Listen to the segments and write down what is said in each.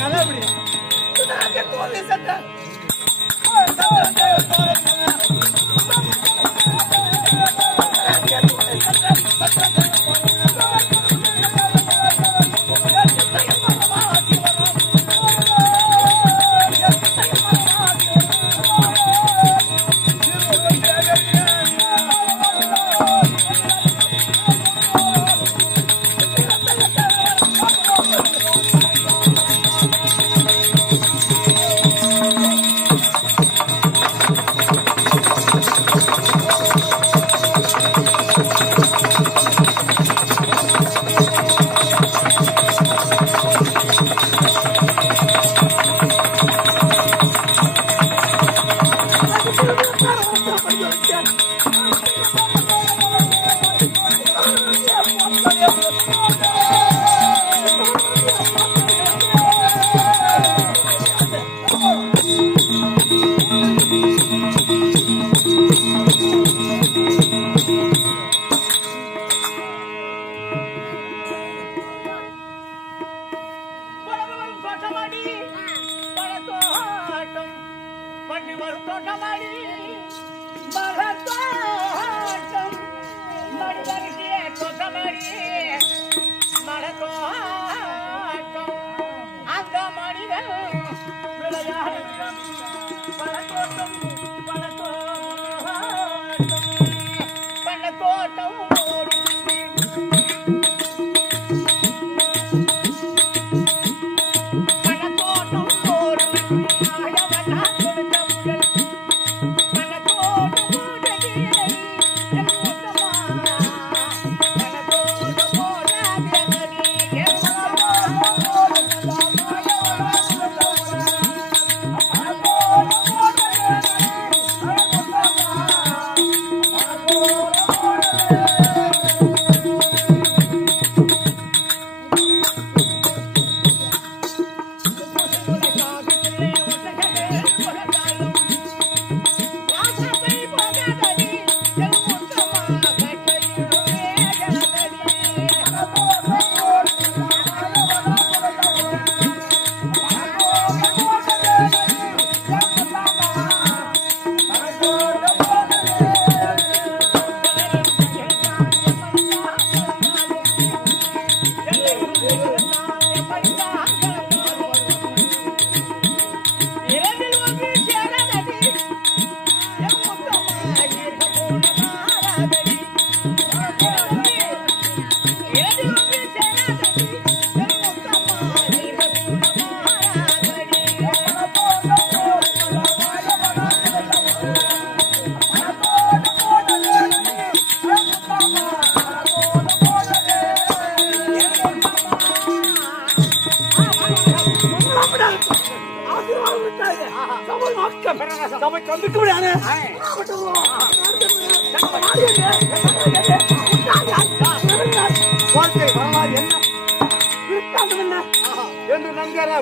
கதை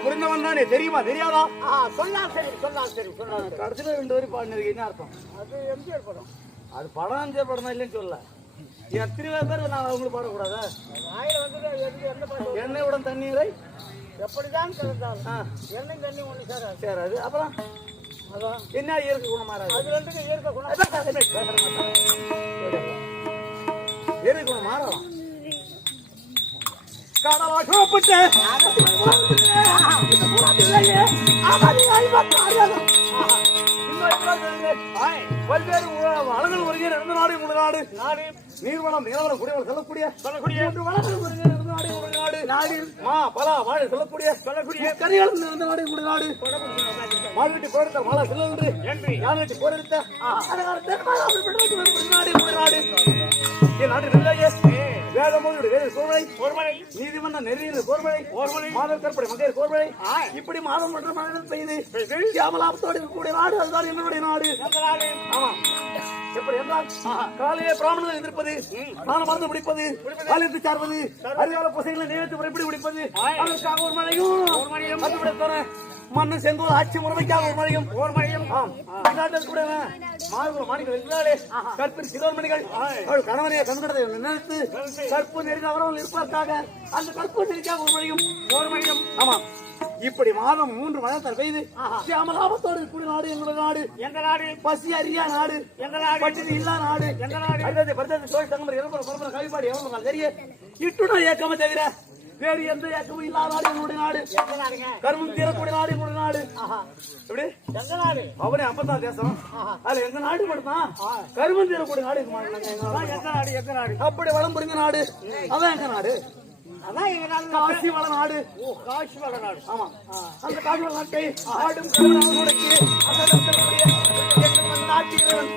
புரிந்தவன் தானே தெரியுமா தெரியாதா? சொன்னால் சரி சொன்னால் சரி சொன்னால் சரி. கடைசியில் ரெண்டு வரி பாடினதுக்கு என்ன அர்த்தம்? அது எம்ஜிஆர் படம். அது படம் எம்ஜிஆர் படம் இல்லைன்னு சொல்ல எத்தனை பேர் நான் அவங்களுக்கு பாடக்கூடாதா? எண்ணெய் உடன் தண்ணீரை? எப்படிதான் கலந்தாலும். ஆ, எண்ணெய் தண்ணி ஒன்று சேராது. சேராது. அப்புறம்? அதான். என்ன இயற்கை குணமாறாது அது ரெண்டுக்கும் இயற்கை குணம். இயற்கை குணம் மாறலாம். பல்வேறு வளங்கள் ஒருங்கே இருந்த நாடு உங்க நாடு. நாடு. நீர்வளம் நிலவரம் குடிவளம் சொல்லக்கூடிய சொல்லக்கூடிய வளங்கள் ஒருங்கே இருந்த நாடு உங்க நாடு. நாடு மா பலா வாழை சொல்லக்கூடிய சொல்லக்கூடிய கரிகாலம் இருந்த நாடு உங்க நாடு. மாடுவெட்டி போரெடுத்த மாலா செல்லன்று என்று யானை போரெடுத்த நாடு உங்க நாடு. என் நாட்டு நிர்வாகிய கோர்மலை. கோர்மலை நீதிமன்ற நெறியில் கோர்மலை. கோர்மலை மாதர் கற்பனை மகையர் கோர்மலை. இப்படி மாதம் மன்ற மனிதன் செய்து சியாமலாபத்தோடு இருக்கக்கூடிய நாடு அதுதான் என்னுடைய நாடு. ஆமா. எப்படி என்றால் காலையே பிராமணர்கள் எதிர்ப்பது ஸ்நானம் மறந்து பிடிப்பது காலித்து சார்வது அறிவாள நினைத்து முறைப்படி பிடிப்பது அதற்காக ஒரு மழையும் மன்னன் செங்கோல் ஆட்சி முறைமைக்காக ஒரு மழையும் ஒரு மழையும் கற்பின் சிறுவன்மணிகள் கணவனைய கண்கடத்தை நினைத்து கற்பு அவரவர்கள் இருப்பதற்காக அந்த கற்பு நெறிக்காக ஒரு மழையும் ஒரு மழையும் இப்படி மாதம் மூன்று மதத்தில் பெய்து சியாமலாபத்தோடு கூடிய நாடு எங்களுடைய நாடு. எங்க நாடு. பசி அறியா நாடு. எங்க நாடு. பட்டினி இல்லா நாடு. எங்க நாடு. அடுத்தது பரிசத்து தோழி தங்கம் இறப்பட பரம்பரை கவிப்பாடு எவ்வளவு தெரிய. இட்டுணர் இயக்கமே தவிர வேறு எந்த இயக்கமும் இல்லா நாடு எங்களுடைய நாடு. கர்மம் தீரக்கூடிய நாடு எங்களுடைய நாடு. எப்படி? எங்க நாடு? அவனே அப்பதான் தேசம். அதுல எங்க நாடு மட்டும்தான் கருமம் தீரக்கூடிய நாடு எங்க நாடு? எங்க நாடு அப்படி நாடு. அதான் எங்க நாடு. காசி வள நாடு. காசி வள நாடு. ஆமா. அந்த காசி வள நாட்டை ஆடும் கருணாவனுக்கு நாட்டு இறைவன்.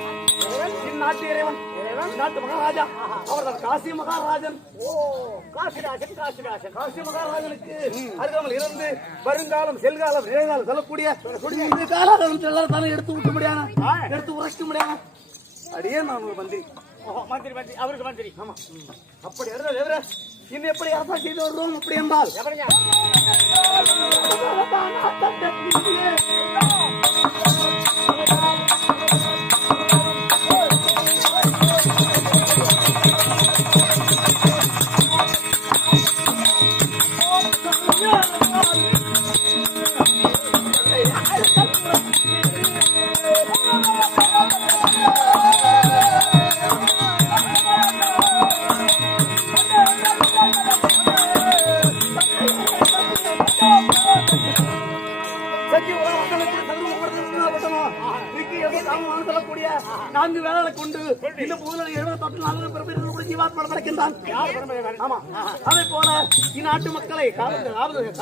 இந்நாட்டு இறைவன். நாட்டு மகாராஜா. அவர் தான் காசி மகாராஜன். ஓ காசிராஜன் காசிராஜன் காசி மகாராஜனுக்கு அருகாமல் இருந்து வருங்காலம் செல்காலம் நிகழ்காலம் சொல்லக்கூடிய எல்லாரும் தானே எடுத்து விட்டு முடியாம எடுத்து உரைக்க முடியாம அடியே நான் ஒரு மந்திரி மந்திரி மந்திரி அவருக்கு மந்திரி. ஆமா. அப்படி இருந்தால் எவர? இன்னும் எப்படி அரசா செய்து வருவோம் அப்படி என்றால். எவருங்க? Lord.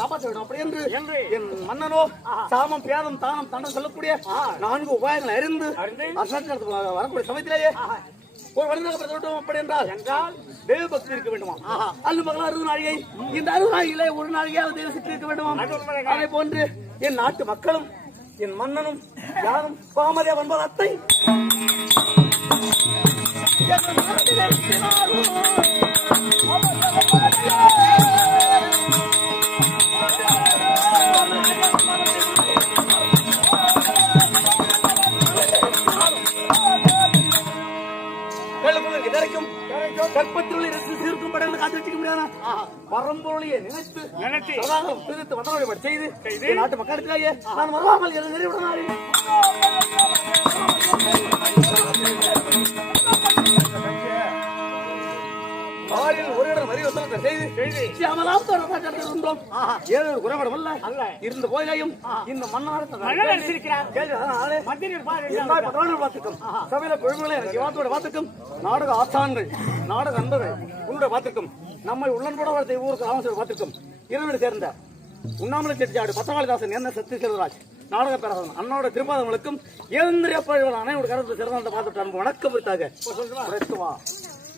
காப்பாற்ற வேண்டும் அப்படி என்று என் மன்னனோ சாமம் பேதம் தானம் தண்டம் சொல்லக்கூடிய நான்கு உபாயங்களை அறிந்து அரசாங்கத்துக்கு வரக்கூடிய சமயத்திலேயே ஒரு வழிநடத்தப்பட அப்படி என்றால் என்றால்? தெய்வ பக்தி இருக்க வேண்டுமா? அல்லு மகளா அறுபது நாழிகை. இந்த அறுபது நாழிகையிலே ஒரு நாழிகையாவது சக்தி இருக்க வேண்டுமா? அதே போன்று என் நாட்டு மக்களும் என் மன்னனும் யாரும் பாமதே ஒன்பது அத்தை. கேளுக்குள்ள இதற்கும் கற்பத்தில் இருந்து சீர்க்கும் படம் காத்து வச்சுக்க முடியாதா? பரம்பொருளையை நினைத்து நினைத்து. சதாகம் திருத்து செய்து என் நாட்டு மக்களுக்காக நான் வராமல் நிறைவிடனாரே செய்து சியாமலாம் ஏதோ ஒரு குறைபாடும் அல்ல. அல்ல. இருந்த போதிலையும் இந்த மந்திரி பட்டணங்கள் பார்த்துக்கும் சபையில குழுமங்களை யுவாத்தோட பார்த்துக்கும் நாடக ஆசான்கள் நாடக பார்த்துக்கும் நம்மை உள்ளன்போட வளர்த்த ஊருக்கு ராமசோட பார்த்துக்கும். இரவில் சேர்ந்த உண்ணாமலை செட்டியாடு பத்தவாளிதாசன் என்ன சக்தி செல்வராஜ் நாடக பேரரசன் அண்ணோட திருப்பாதங்களுக்கும் ஏந்திரிய பழகலான அனைவருடைய கருத்து சிறந்த பார்த்துட்டு வணக்கம் விருத்தாக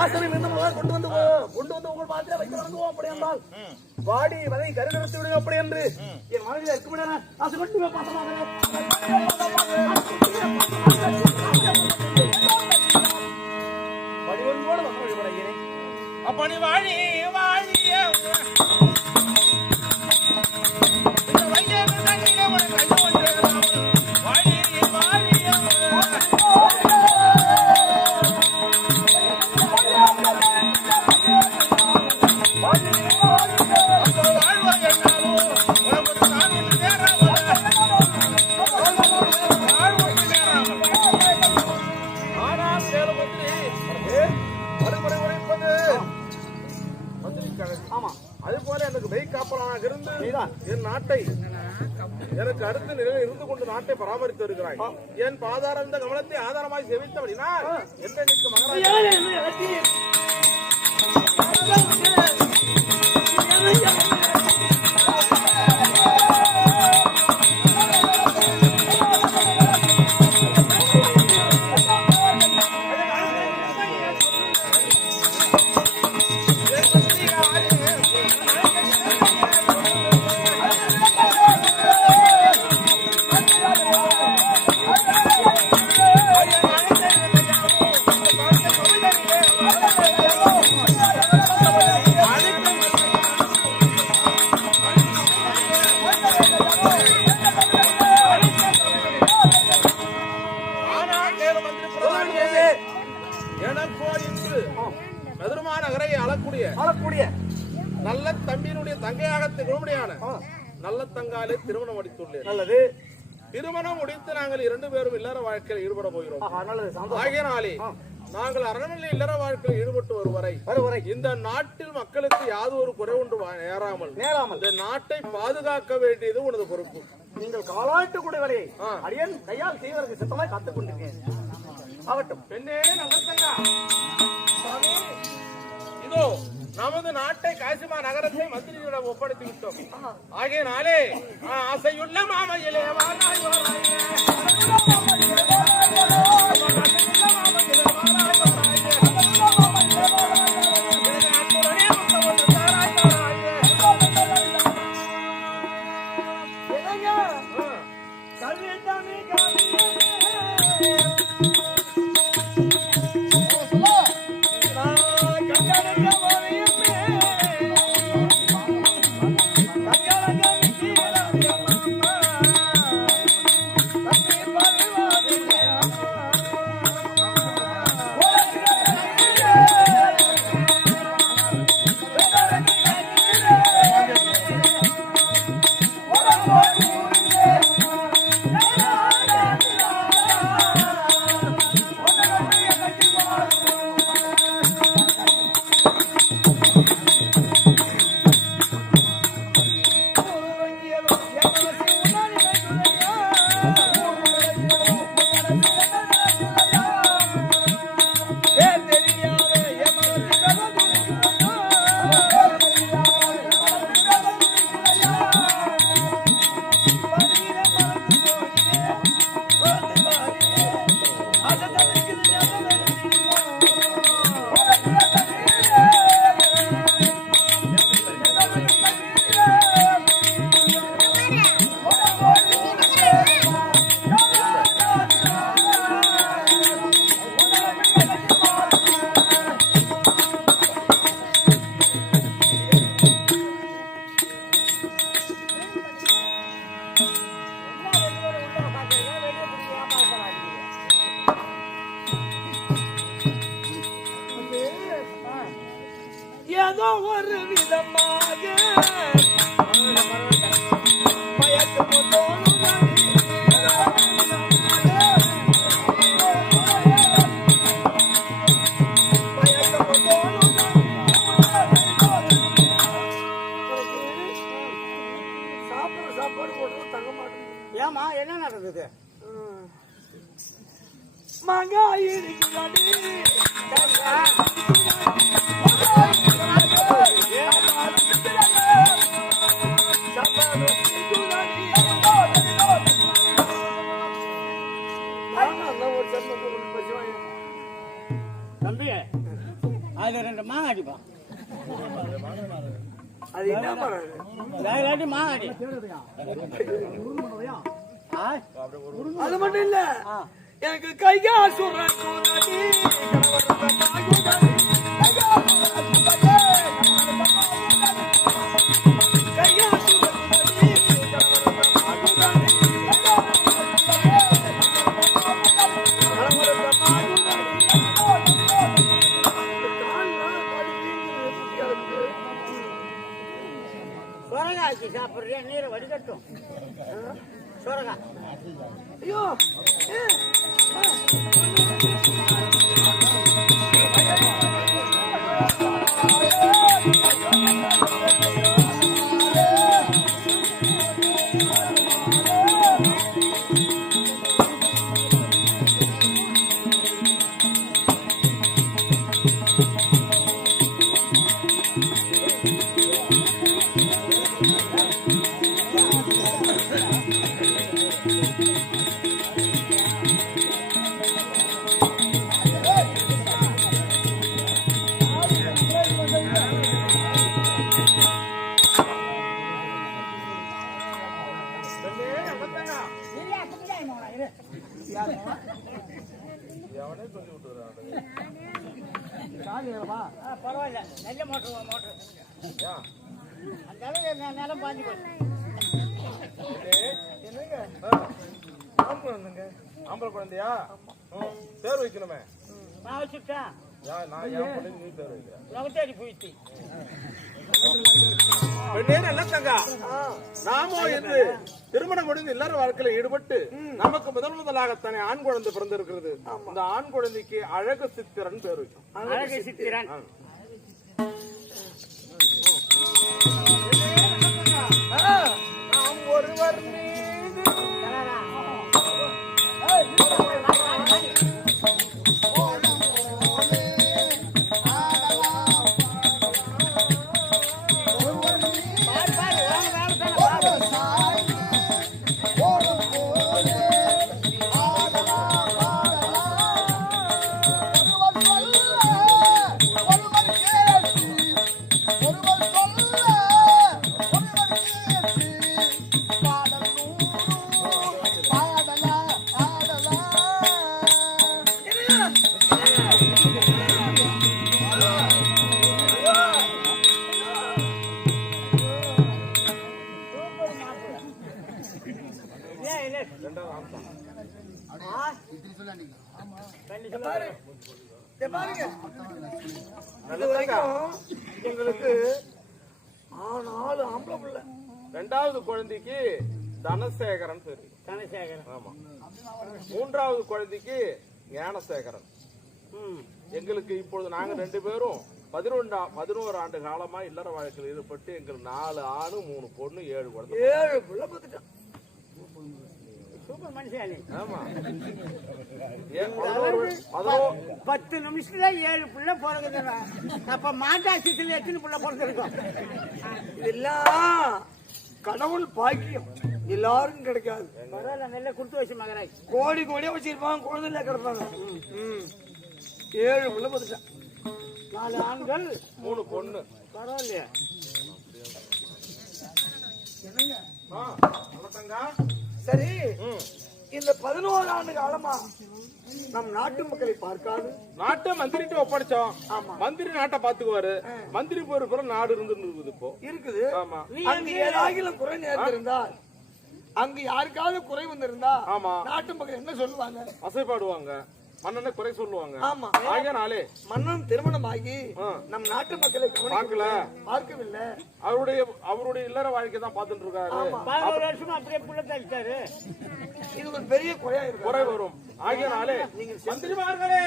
வாசனை மின்னமாக கொண்டு வந்து கொண்டு வந்து உங்கள் பாத்திரை வைத்து வணங்குவோம். அப்படி என்றால் வாடி வதை கருகரத்து விடுங்க. அப்படி என்று என் மனதில் இருக்க முடியாது ஆசை கொண்டு போய் பாத்திரமாக வடிவன்போடு வந்து வழிபடுகிறேன் அப்படி வாழி வாழிய இந்த திருமணம் முடித்து நாங்கள் இரண்டு பேரும் இல்லற வாழ்க்கையில் ஈடுபட போகிறோம். ஆகியனாலே நாங்கள் அரண்மனை இல்லற வாழ்க்கையில் ஈடுபட்டு வரும் வரை வரும் வரை இந்த நாட்டில் மக்களுக்கு யாது ஒரு குறை ஒன்று நேராமல் நேராமல். இந்த நாட்டை பாதுகாக்க வேண்டியது உனது பொறுப்பு. நீங்கள் காலாட்டு குடிவரை. அடியன் கையால் செய்வதற்கு சித்தமாய் காத்துக் கொண்டிருக்கேன். ஆகட்டும். பெண்ணே சுவாமி, இதோ நமது நாட்டை காசிமா நகரத்தை மந்திரியிடம் ஒப்படைத்து விட்டோம் ஆகையினாலே. ஆசையுள்ள மாமையிலே வாராய் வாராயே. தம்பி அது ரெண்டு மாங்காய் அடிப்பான் அது என்ன பண்ணுறது மாங்காய்? அது மட்டும் இல்ல எனக்கு கையா சொல்றேன் சுரகா ஆச்சு சாப்பிட்றியா? நீரை வடிகட்டும். சுரகா ஐயோ ம், பேர் வைக்கணுமே. நான் வச்சுட்டேன் நான் என் பிள்ளைக்கு நீ பேர் வைக்கிறேன் நகத்தேடி போயிட்டு. பெண்ணே நல்ல தங்கா நாமோ என்று திருமணம் முடிந்து இல்லற வாழ்க்கையில ஈடுபட்டு நமக்கு முதல் முதலாகத்தானே ஆண் குழந்தை பிறந்திருக்கிறது. இந்த ஆண் குழந்தைக்கு அழகு சித்திரன் பேர் வைக்கும் அழகு சித்திரன். நாம் ஒருவர் மீது பாரு பாருங்க வரைக்கும் எங்களுக்கு ஆ- நாலு ஆம்பளை பிள்ளை. ரெண்டாவது குழந்தைக்கு தனசேகரன் வைக்கும். தனசேகரன். ஆமா. மூன்றாவது குழந்தைக்கு ஞானசேகரன். ம். எங்களுக்கு இப்பொழுது நாங்க ரெண்டு பேரும் பதினொன்றா பதினோரு ஆண்டு காலமா இல்லற வாழ்க்கையில் ஈடுபட்டு எங்களுக்கு நாலு ஆணு மூணு பொண்ணு ஏழு குழந்தை ஏழு பிள்ளை பார்த்துட்டான் பத்து நிமிஷத்துல ஏழு புள்ள பிறகுதுங்க அப்ப மாட்டாசித்துல எத்தனை புள்ள பிறந்திருக்கும்? இதெல்லாம் கடவுள் பாக்கியம். எல்லாருக்கும் கிடைக்காது. பரவாயில்ல நல்ல கொடுத்து வச்சு மகராய் கோடி கோடியா வச்சிருப்பாங்க குழந்தைல கிடப்பாங்க. ஏழு பிள்ளை பார்த்துட்டான் நாலு ஆண்கள் மூணு பொண்ணு. பரவாயில்லையா. ஆ, நல்லதங்கா. சரி. இந்த பதினோரு ஆண்டு காலமா நம் நாட்டு மக்களை பார்க்காது. நாட்டை மந்திரிட்டு ஒப்படைச்சோம். மந்திரி நாட்டை பாத்துக்குவாரு மந்திரி பொறுப்புற நாடு இருந்து இருக்குது இப்போ. இருக்குது. ஆமா. அங்கு ஏதாகிலும் குறை நேர்ந்திருந்தால் அங்கு யாருக்காவது குறை வந்திருந்தா ஆமா. நாட்டு மக்கள் என்ன சொல்லுவாங்க? அசைப்பாடுவாங்க. மன்னனை குறை சொல்லுவாங்க. ஆமா. ஆகையானாலே மன்னன் திருமணம் ஆகி நம் நாட்டு மக்களை பார்க்கல. பார்க்கவில்லை. அவருடைய அவருடைய இல்லற வாழ்க்கை தான் பார்த்துட்டு இருக்காரு. வருஷமா அப்படியே புள்ள தள்ளிட்டாரு. இது ஒரு பெரிய குறையா இருக்கு. குறை வரும். ஆகையானாலே நீங்க மந்திரிமார்களே!